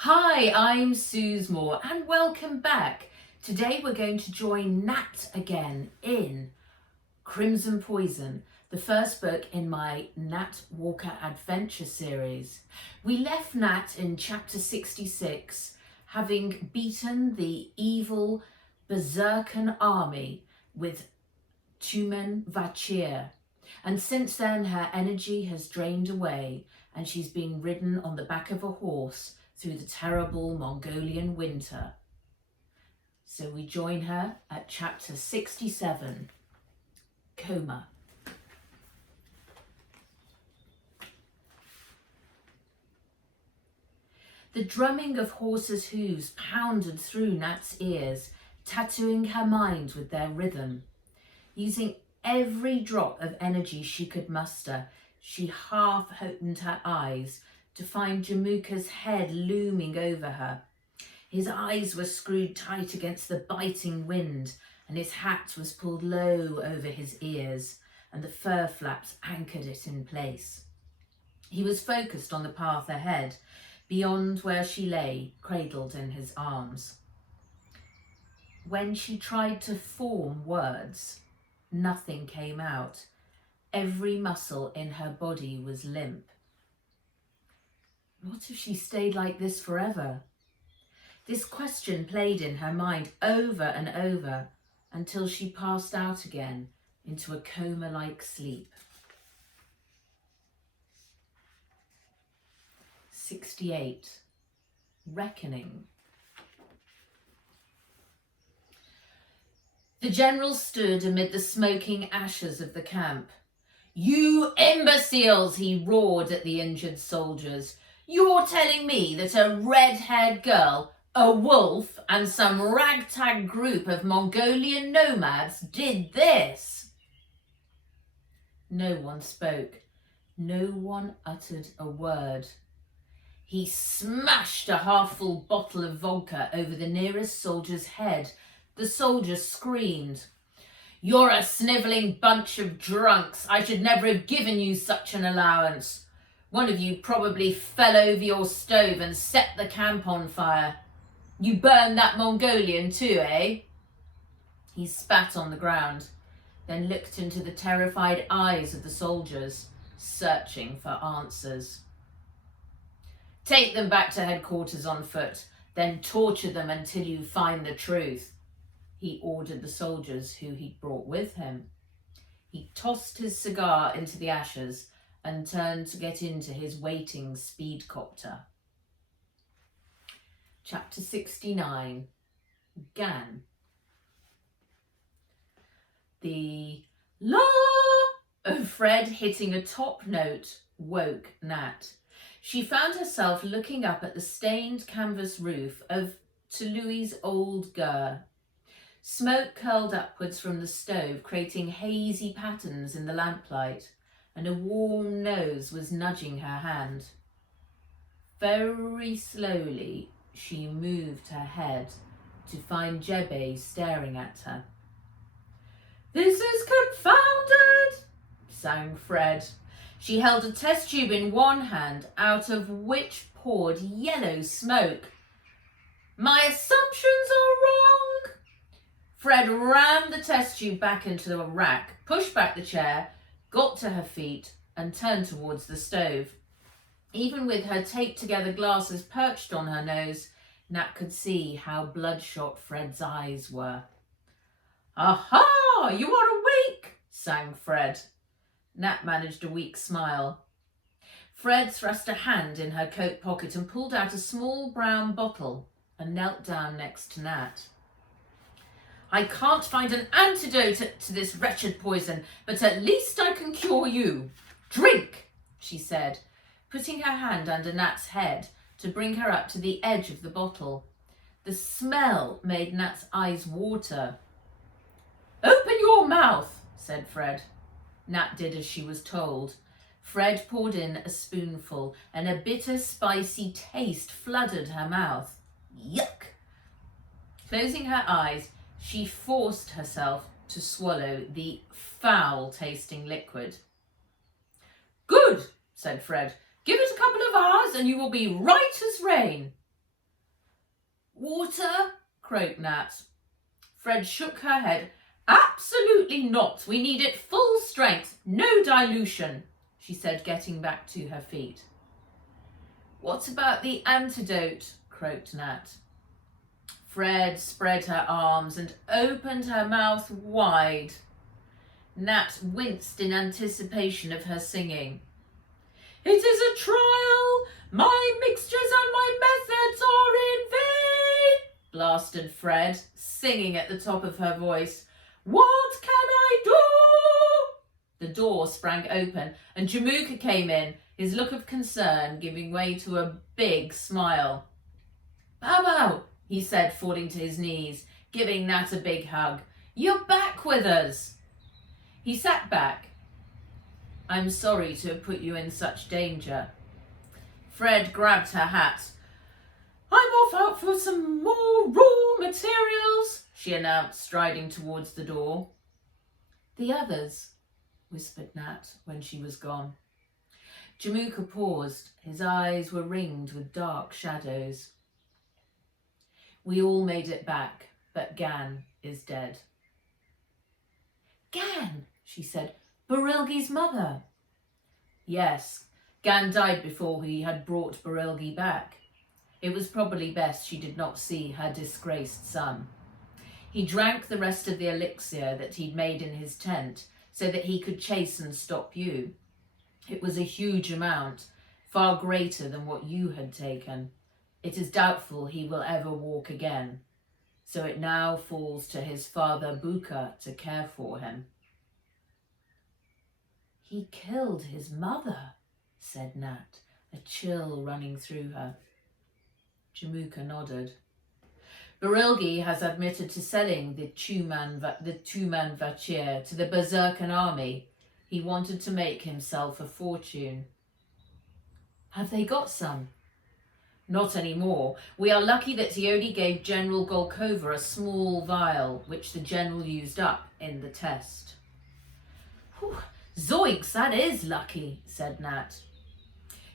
Hi, I'm Suze Moore and welcome back. Today we're going to join Nat again in Crimson Poison, the first book in my Nat Walker adventure series. We left Nat in chapter 66, having beaten the evil Berserker army with Tumen Vachir. And since then her energy has drained away and she's been ridden on the back of a horse through the terrible Mongolian winter. So we join her at chapter 67, Coma. The drumming of horses' hooves pounded through Nat's ears, tattooing her mind with their rhythm. Using every drop of energy she could muster, she half opened her eyes to find Jamuka's head looming over her. His eyes were screwed tight against the biting wind, and his hat was pulled low over his ears, and the fur flaps anchored it in place. He was focused on the path ahead, beyond where she lay, cradled in his arms. When she tried to form words, nothing came out. Every muscle in her body was limp. What if she stayed like this forever? This question played in her mind over and over until she passed out again into a coma-like sleep. 68. Reckoning. The general stood amid the smoking ashes of the camp. "You imbeciles," he roared at the injured soldiers. "You're telling me that a red-haired girl, a wolf, and some ragtag group of Mongolian nomads did this?" No one spoke. No one uttered a word. He smashed a half-full bottle of vodka over the nearest soldier's head. The soldier screamed. "You're a snivelling bunch of drunks. I should never have given you such an allowance. One of you probably fell over your stove and set the camp on fire. You burned that Mongolian too, eh?" He spat on the ground, then looked into the terrified eyes of the soldiers, searching for answers. "Take them back to headquarters on foot, then torture them until you find the truth," he ordered the soldiers who he'd brought with him. He tossed his cigar into the ashes and turned to get into his waiting speedcopter. Chapter 69, Gan. The la of Fred hitting a top note woke Nat. She found herself looking up at the stained canvas roof of Tului's old gur. Smoke curled upwards from the stove, creating hazy patterns in the lamplight, and a warm nose was nudging her hand. Very slowly, she moved her head to find Jebe staring at her. "This is confounded," sang Fred. She held a test tube in one hand, out of which poured yellow smoke. "My assumptions are wrong." Fred rammed the test tube back into the rack, pushed back the chair, got to her feet and turned towards the stove. Even with her taped-together glasses perched on her nose, Nat could see how bloodshot Fred's eyes were. "Aha! You are awake!" sang Fred. Nat managed a weak smile. Fred thrust a hand in her coat pocket and pulled out a small brown bottle and knelt down next to Nat. "I can't find an antidote to this wretched poison, but at least I can cure you. Drink," she said, putting her hand under Nat's head to bring her up to the edge of the bottle. The smell made Nat's eyes water. "Open your mouth," said Fred. Nat did as she was told. Fred poured in a spoonful, and a bitter, spicy taste flooded her mouth. Yuck! Closing her eyes, she forced herself to swallow the foul-tasting liquid. "Good," said Fred. "Give it a couple of hours and you will be right as rain." Water? Croaked Nat. Fred shook her head. Absolutely not. We need it full strength, no dilution, she said, getting back to her feet. What about the antidote? Croaked Nat. Fred spread her arms and opened her mouth wide. Nat winced in anticipation of her singing. It is a trial. My mixtures and my methods are in vain, blasted Fred, singing at the top of her voice. What can I do? The door sprang open and Jamuka came in, his look of concern giving way to a big smile. Bow, he said, falling to his knees, giving Nat a big hug. You're back with us. He sat back. I'm sorry to have put you in such danger. Fred grabbed her hat. I'm off out for some more raw materials, she announced, striding towards the door. The others, whispered Nat when she was gone. Jamuka paused. His eyes were ringed with dark shadows. We all made it back, but Gan is dead. Gan, she said, Barilgi's mother. Yes, Gan died before he had brought Barilgi back. It was probably best she did not see her disgraced son. He drank the rest of the elixir that he'd made in his tent so that he could chase and stop you. It was a huge amount, far greater than what you had taken. It is doubtful he will ever walk again, so it now falls to his father Buka to care for him. He killed his mother, said Nat, a chill running through her. Jamuka nodded. Barilgi has admitted to selling the two-man vachir to the Berserker army. He wanted to make himself a fortune. Have they got some? Not anymore. We are lucky that he only gave General Golkova a small vial, which the general used up in the test. Whew, zoinks, that is lucky, said Nat.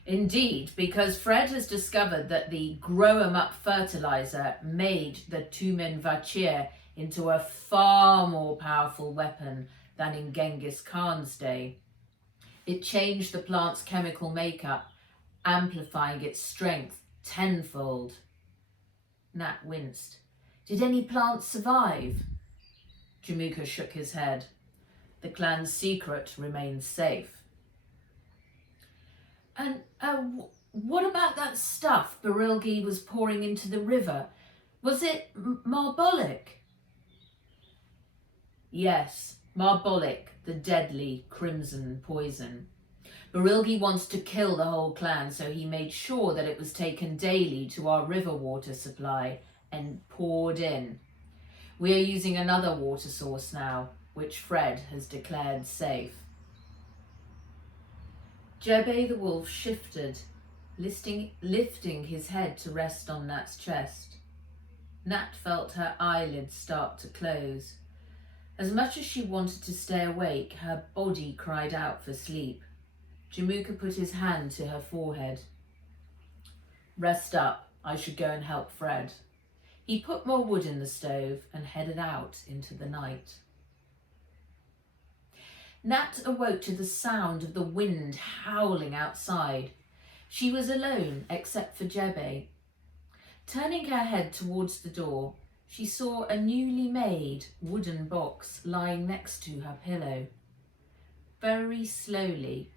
Indeed, because Fred has discovered that the grow-em-up fertilizer made the Tumen Vachir into a far more powerful weapon than in Genghis Khan's day. It changed the plant's chemical makeup, amplifying its strength tenfold. Nat winced. Did any plants survive? Jamuka shook his head. The clan's secret remains safe. And what about that stuff Barilgi was pouring into the river? Was it marbolic? Yes, marbolic, the deadly crimson poison. Barilgi wants to kill the whole clan, so he made sure that it was taken daily to our river water supply and poured in. We are using another water source now, which Fred has declared safe. Jebe the wolf shifted, lifting his head to rest on Nat's chest. Nat felt her eyelids start to close. As much as she wanted to stay awake, her body cried out for sleep. Jamuka put his hand to her forehead. Rest up, I should go and help Fred. He put more wood in the stove and headed out into the night. Nat awoke to the sound of the wind howling outside. She was alone except for Jebe. Turning her head towards the door, she saw a newly made wooden box lying next to her pillow. Very slowly,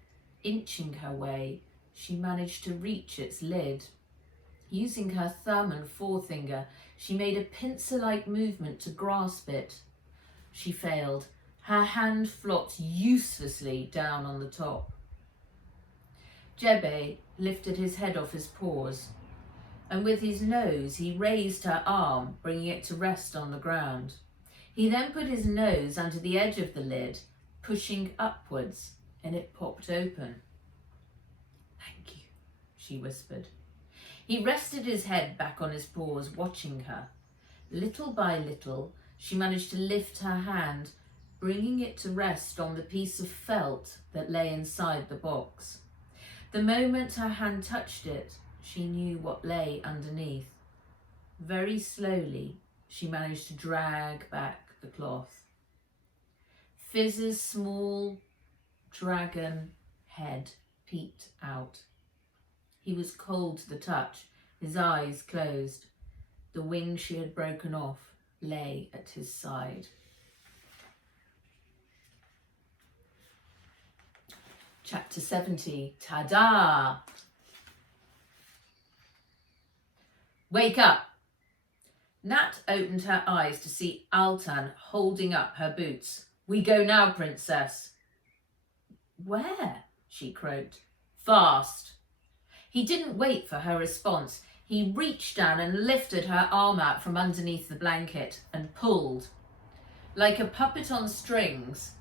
inching her way, she managed to reach its lid. Using her thumb and forefinger, she made a pincer-like movement to grasp it. She failed. Her hand flopped uselessly down on the top. Jebe lifted his head off his paws, and with his nose he raised her arm, bringing it to rest on the ground. He then put his nose under the edge of the lid, pushing upwards, and it popped open. Thank you, she whispered. He rested his head back on his paws, watching her. Little by little, she managed to lift her hand, bringing it to rest on the piece of felt that lay inside the box. The moment her hand touched it, she knew what lay underneath. Very slowly, she managed to drag back the cloth. Fizz's small dragon head peeped out. He was cold to the touch, his eyes closed. The wing she had broken off lay at his side. Chapter 70, Ta-da! Wake up! Nat opened her eyes to see Altan holding up her boots. We go now, princess. Where? She croaked. Fast. He didn't wait for her response. He reached down and lifted her arm out from underneath the blanket and pulled. Like a puppet on strings,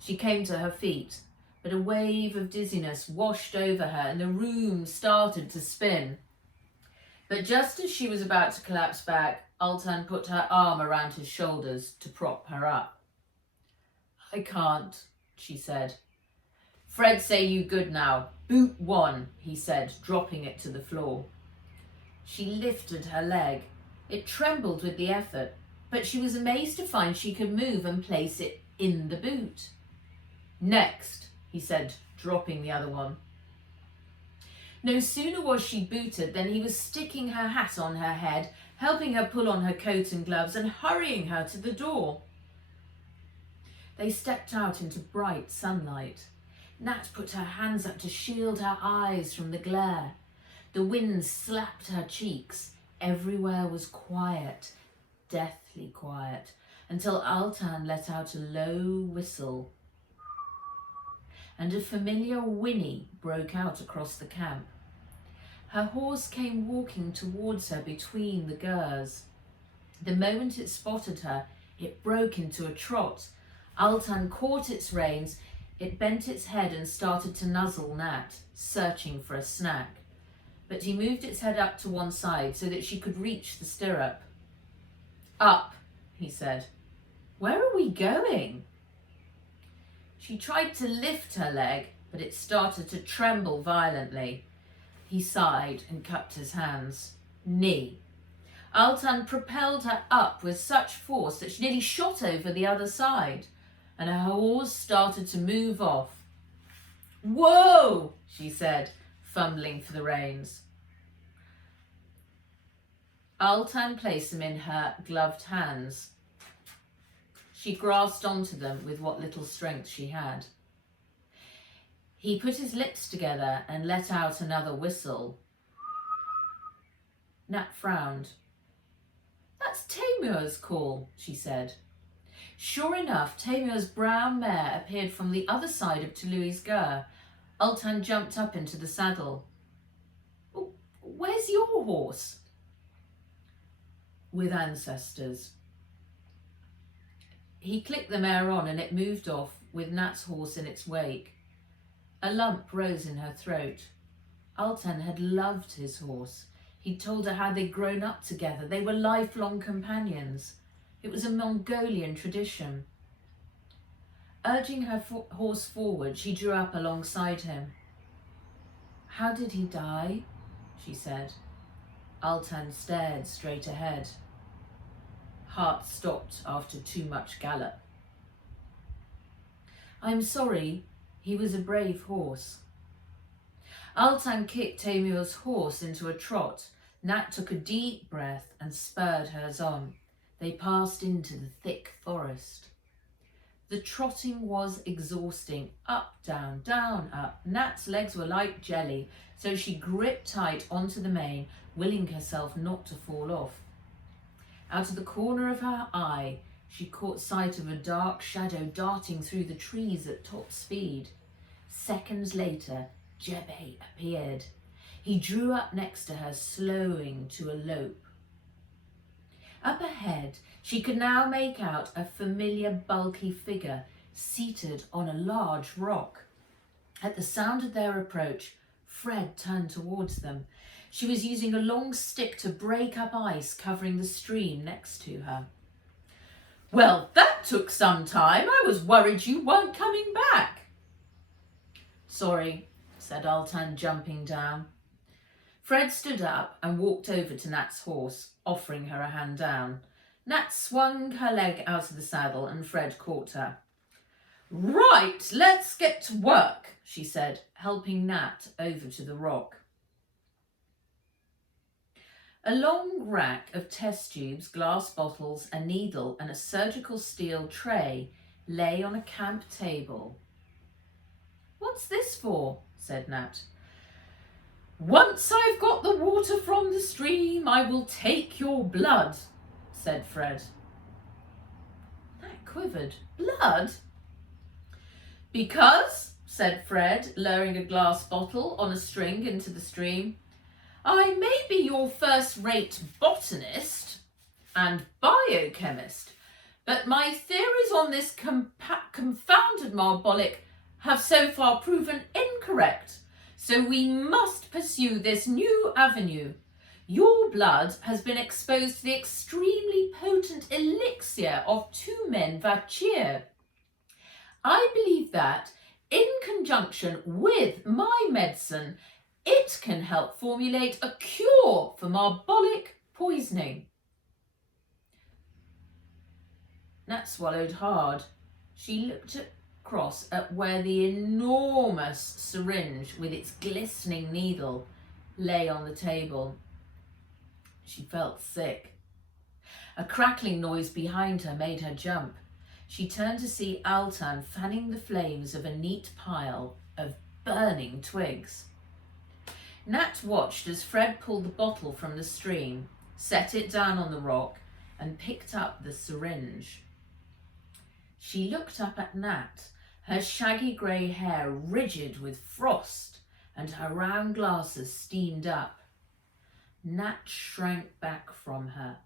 she came to her feet, but a wave of dizziness washed over her and the room started to spin. But just as she was about to collapse back, Altan put her arm around his shoulders to prop her up. I can't, she said. Fred say you good now. Boot 1, he said, dropping it to the floor. She lifted her leg. It trembled with the effort, but she was amazed to find she could move and place it in the boot. Next, he said, dropping the other one. No sooner was she booted than he was sticking her hat on her head, helping her pull on her coat and gloves and hurrying her to the door. They stepped out into bright sunlight. Nat put her hands up to shield her eyes from the glare. The wind slapped her cheeks. Everywhere was quiet, deathly quiet, until Altan let out a low whistle. And a familiar whinny broke out across the camp. Her horse came walking towards her between the gers. The moment it spotted her, it broke into a trot. Altan caught its reins. It bent its head and started to nuzzle Nat, searching for a snack. But he moved its head up to one side so that she could reach the stirrup. Up, he said. Where are we going? She tried to lift her leg, but it started to tremble violently. He sighed and cupped his hands. Knee. Altan propelled her up with such force that she nearly shot over the other side, and her horse started to move off. Whoa, she said, fumbling for the reins. Altan placed them in her gloved hands. She grasped onto them with what little strength she had. He put his lips together and let out another whistle. Nat frowned. That's Taymur's call, she said. Sure enough, Taymur's brown mare appeared from the other side of Tului's ger. Altan jumped up into the saddle. Where's your horse? With ancestors. He clicked the mare on and it moved off with Nat's horse in its wake. A lump rose in her throat. Altan had loved his horse. He'd told her how they'd grown up together. They were lifelong companions. It was a Mongolian tradition. Urging her horse forward, she drew up alongside him. How did he die? She said. Altan stared straight ahead. Heart stopped after too much gallop. I'm sorry, he was a brave horse. Altan kicked Taymur's horse into a trot. Nat took a deep breath and spurred hers on. They passed into the thick forest. The trotting was exhausting. Up, down, down, up. Nat's legs were like jelly, so she gripped tight onto the mane, willing herself not to fall off. Out of the corner of her eye, she caught sight of a dark shadow darting through the trees at top speed. Seconds later, Jebe appeared. He drew up next to her, slowing to a lope. Up ahead, she could now make out a familiar bulky figure seated on a large rock. At the sound of their approach, Fred turned towards them. She was using a long stick to break up ice covering the stream next to her. Well, that took some time. I was worried you weren't coming back. Sorry, said Altan, jumping down. Fred stood up and walked over to Nat's horse, offering her a hand down. Nat swung her leg out of the saddle and Fred caught her. "Right, let's get to work," she said, helping Nat over to the rock. A long rack of test tubes, glass bottles, a needle and a surgical steel tray lay on a camp table. "What's this for?" said Nat. "Once I've got the water from the stream, I will take your blood," said Fred. Nat quivered. "Blood?" "Because," said Fred, lowering a glass bottle on a string into the stream, "I may be your first-rate botanist and biochemist, but my theories on this confounded marbolic have so far proven incorrect, so we must pursue this new avenue. Your blood has been exposed to the extremely potent elixir of two men Vachir. I believe that, in conjunction with my medicine, it can help formulate a cure for marbolic poisoning." Nat swallowed hard. She looked across at where the enormous syringe with its glistening needle lay on the table. She felt sick. A crackling noise behind her made her jump. She turned to see Altan fanning the flames of a neat pile of burning twigs. Nat watched as Fred pulled the bottle from the stream, set it down on the rock, and picked up the syringe. She looked up at Nat, her shaggy grey hair rigid with frost and her round glasses steamed up. Nat shrank back from her,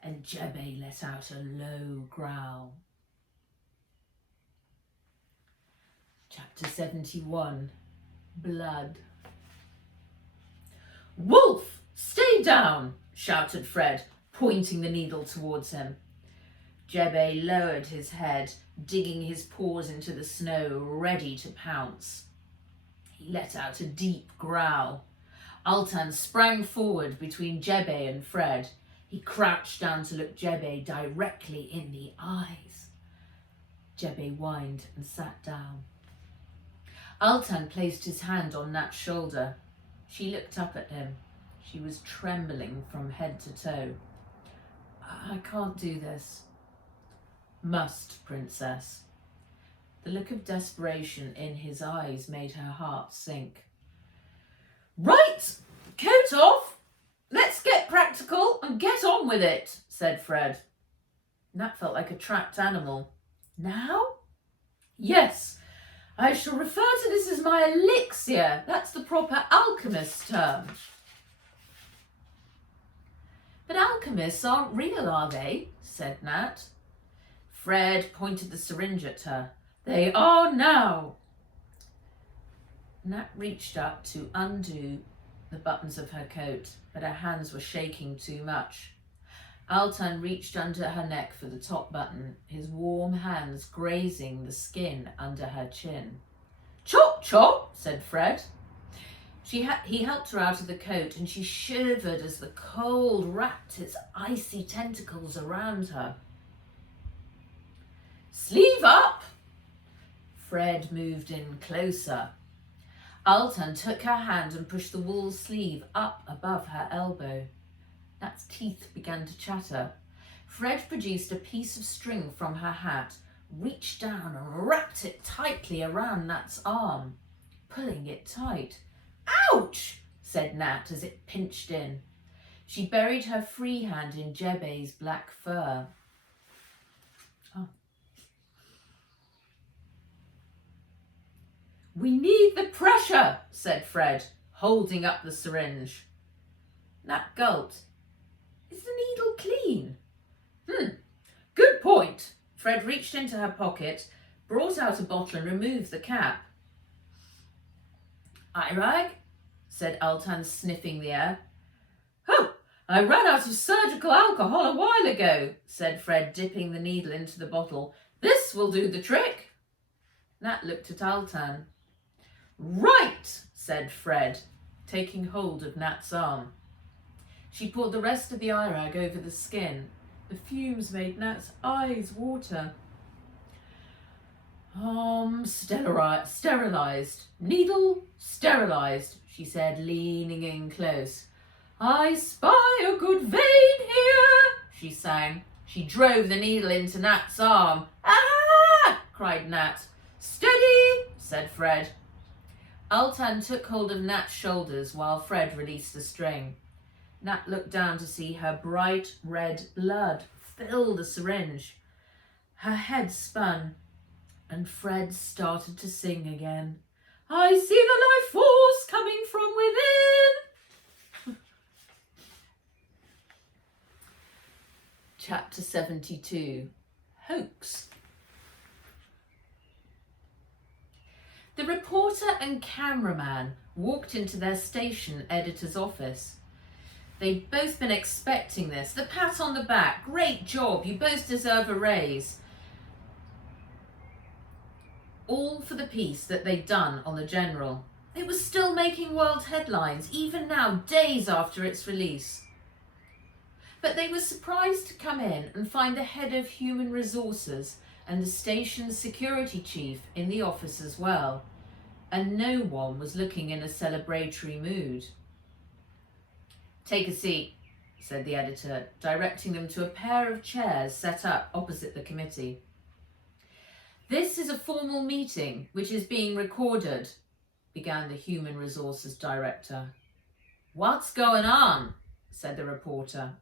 and Jebe let out a low growl. Chapter 71. Blood. "Wolf, stay down!" shouted Fred, pointing the needle towards him. Jebe lowered his head, digging his paws into the snow, ready to pounce. He let out a deep growl. Altan sprang forward between Jebe and Fred. He crouched down to look Jebe directly in the eyes. Jebe whined and sat down. Altan placed his hand on Nat's shoulder. She looked up at him. She was trembling from head to toe. "I can't do this." "Must, princess." The look of desperation in his eyes made her heart sink. "Right, coat off. Let's get practical and get on with it," said Fred. Nat felt like a trapped animal. "Now?" "Yes. I shall refer to this as my elixir. That's the proper alchemist's term." "But alchemists aren't real, are they?" said Nat. Fred pointed the syringe at her. "They are now." Nat reached up to undo the buttons of her coat, but her hands were shaking too much. Altan reached under her neck for the top button, his warm hands grazing the skin under her chin. "Chop, chop," said Fred. He helped her out of the coat, and she shivered as the cold wrapped its icy tentacles around her. "Sleeve up!" Fred moved in closer. Altan took her hand and pushed the wool sleeve up above her elbow. Nat's teeth began to chatter. Fred produced a piece of string from her hat, reached down and wrapped it tightly around Nat's arm, pulling it tight. "Ouch!" said Nat as it pinched in. She buried her free hand in Jebe's black fur. "We need the pressure," said Fred, holding up the syringe. Nat gulped. "Is the needle clean?" Good point." Fred reached into her pocket, brought out a bottle and removed the cap. "Eye rag?" said Altan, sniffing the air. "Oh, I ran out of surgical alcohol a while ago," said Fred, dipping the needle into the bottle. "This will do the trick." Nat looked at Altan. "Right," said Fred. taking hold of Nat's arm. She poured the rest of the irag over the skin. The fumes made Nat's eyes water. Sterilized. Needle sterilized, she said, leaning in close. I spy a good vein here, she sang. She drove the needle into Nat's arm. Ah! Cried Nat. Steady, said Fred. Altan took hold of Nat's shoulders while Fred released the string. Nat looked down to see her bright red blood fill the syringe. Her head spun, and Fred started to sing again. I see the life force coming from within. Chapter 72. Hoax. The reporter and cameraman walked into their station editor's office. They'd both been expecting this. The pat on the back. Great job. You both deserve a raise. All for the piece that they'd done on the General. It was still making world headlines, even now, days after its release. But they were surprised to come in and find the head of human resources and the station's security chief in the office as well. And no one was looking in a celebratory mood. Take a seat, said the editor, directing them to a pair of chairs set up opposite the committee. This is a formal meeting which is being recorded, began the Human Resources Director. What's going on? Said the reporter.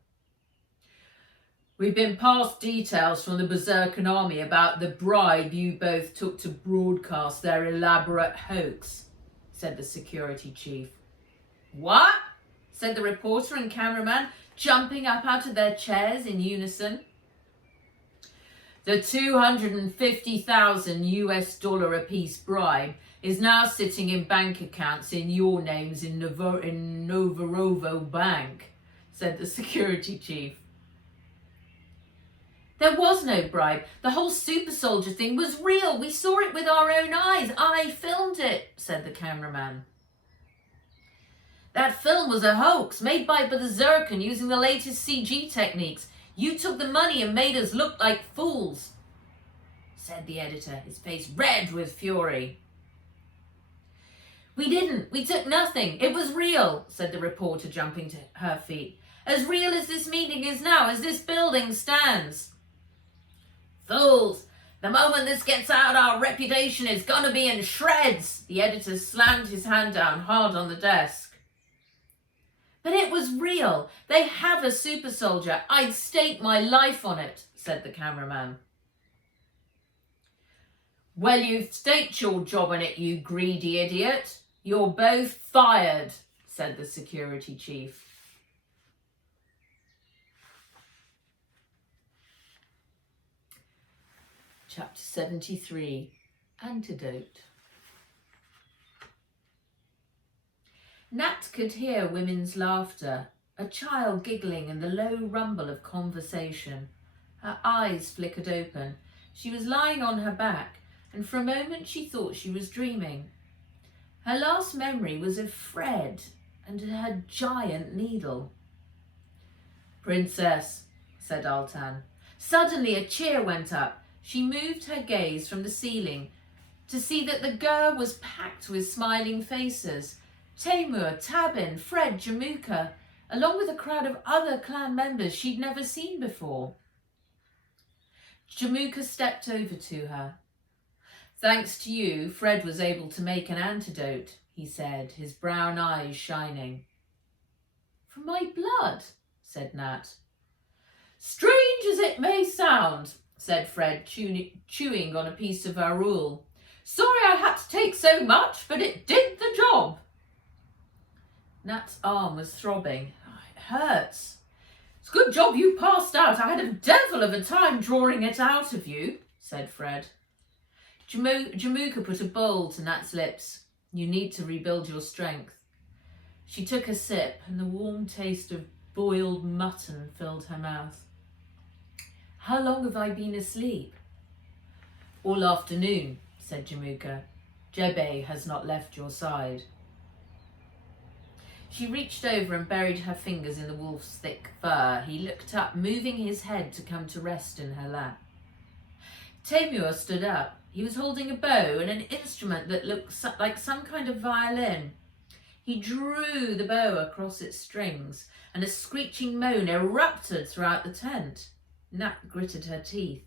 We've been passed details from the Berserker Army about the bribe you both took to broadcast their elaborate hoax, said the security chief. What? Said the reporter and cameraman, jumping up out of their chairs in unison. The $250,000 US apiece bribe is now sitting in bank accounts in your names in Novorovo Bank, said the security chief. There was no bribe. The whole super soldier thing was real. We saw it with our own eyes. I filmed it, said the cameraman. That film was a hoax made by Berserker using the latest CG techniques. You took the money and made us look like fools, said the editor, his face red with fury. We didn't. We took nothing. It was real, said the reporter, jumping to her feet. As real as this meeting is now, as this building stands. Fools! The moment this gets out, our reputation is gonna be in shreds. The editor slammed his hand down hard on the desk. But it was real. They have a super soldier. I'd stake my life on it, said the cameraman. Well, you've staked your job on it, you greedy idiot. You're both fired, said the security chief. Chapter 73. Antidote. Nat could hear women's laughter, a child giggling and the low rumble of conversation. Her eyes flickered open. She was lying on her back, and for a moment she thought she was dreaming. Her last memory was of Fred and her giant needle. Princess, said Altan. Suddenly a cheer went up. She moved her gaze from the ceiling to see that the ger was packed with smiling faces. Temur, Tabin, Fred, Jamuka, along with a crowd of other clan members she'd never seen before. Jamuka stepped over to her. Thanks to you, Fred was able to make an antidote, he said, his brown eyes shining. From my blood, said Nat. Strange as it may sound, said Fred, chewing on a piece of arul. Sorry I had to take so much, but it did the job. Nat's arm was throbbing. Oh, it hurts. It's a good job you passed out. I had a devil of a time drawing it out of you, said Fred. Jamuka put a bowl to Nat's lips. You need to rebuild your strength. She took a sip, and the warm taste of boiled mutton filled her mouth. How long have I been asleep? All afternoon, said Jamuka. Jebe has not left your side. She reached over and buried her fingers in the wolf's thick fur. He looked up, moving his head to come to rest in her lap. Temur stood up. He was holding a bow and an instrument that looked like some kind of violin. He drew the bow across its strings, and a screeching moan erupted throughout the tent. Nat gritted her teeth.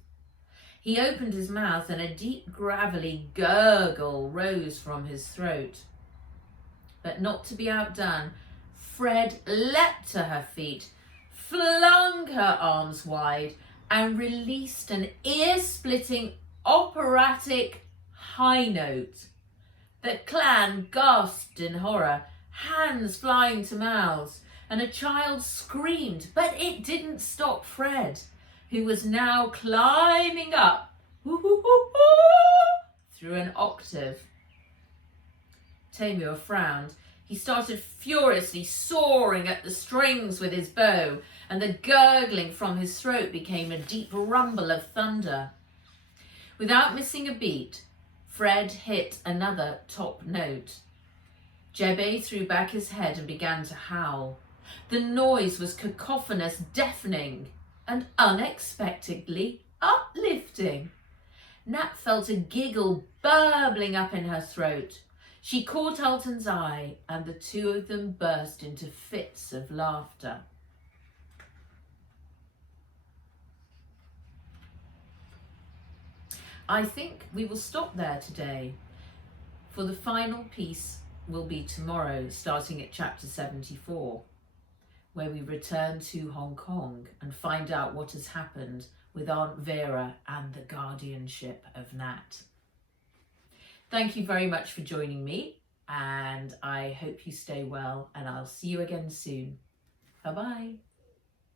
He opened his mouth, and a deep, gravelly gurgle rose from his throat. But not to be outdone, Fred leapt to her feet, flung her arms wide, and released an ear-splitting operatic high note. The clan gasped in horror, hands flying to mouths, and a child screamed, but it didn't stop Fred, who was now climbing up through an octave. Temur frowned. He started furiously sawing at the strings with his bow, and the gurgling from his throat became a deep rumble of thunder. Without missing a beat, Fred hit another top note. Jebe threw back his head and began to howl. The noise was cacophonous, deafening, and unexpectedly uplifting. Nat felt a giggle burbling up in her throat. She caught Alton's eye, and the two of them burst into fits of laughter. I think we will stop there today, for the final piece will be tomorrow, starting at chapter 74, where we return to Hong Kong and find out what has happened with Aunt Vera and the guardianship of Nat. Thank you very much for joining me, and I hope you stay well, and I'll see you again soon. Bye-bye.